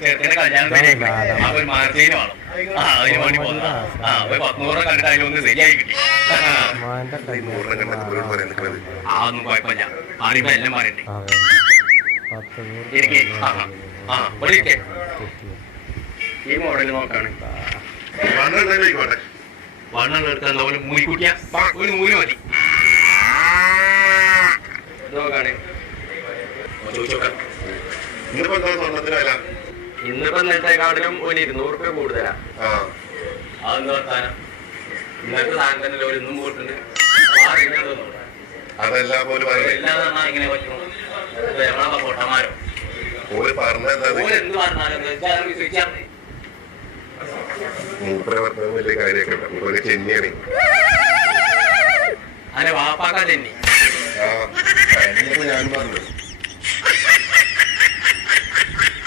ചെറുക്കന്റെ കല്യാണം അപ്പൊ ഒരു മാർച്ചേന് വേണം. അതിന് വേണ്ടി പോകുന്ന ഒരു 100 കണ്ടിട്ട് അതിലൊന്ന് ശരിയായി കിട്ടി. ഒന്നും കുഴപ്പമില്ല. ആണിപ്പോ എല്ലാം പറയണ്ടേ എനിക്ക്. ഈ മോഡൽ നോക്കാണ് വണ്ണം എടുക്കാൻ പോലെ മൂലിക്കുട്ടിയ ഒരു മൂല് മതി. നോക്കാണ് ചോദിച്ചോക്കാം. ഇന്നിപ്പോ നേരത്തെക്കാട്ടിലും ഒരു 200 രൂപ കൂടുതലാ. അതെന്ന് വർത്താനം. ഇന്നത്തെ സാധനം തന്നെ ഒരു 100 പോയിട്ടുണ്ട്. ഇല്ലാതെ ഇങ്ങനെ പറ്റും. നമ്മളെ പൊട്ടന്മാരോ എന്ത് പറഞ്ഞാലും വിശ്വസിച്ചാൽ അല്ലെ വാപ്പാക്കാൻ ചെന്നി ഞാൻ പറഞ്ഞു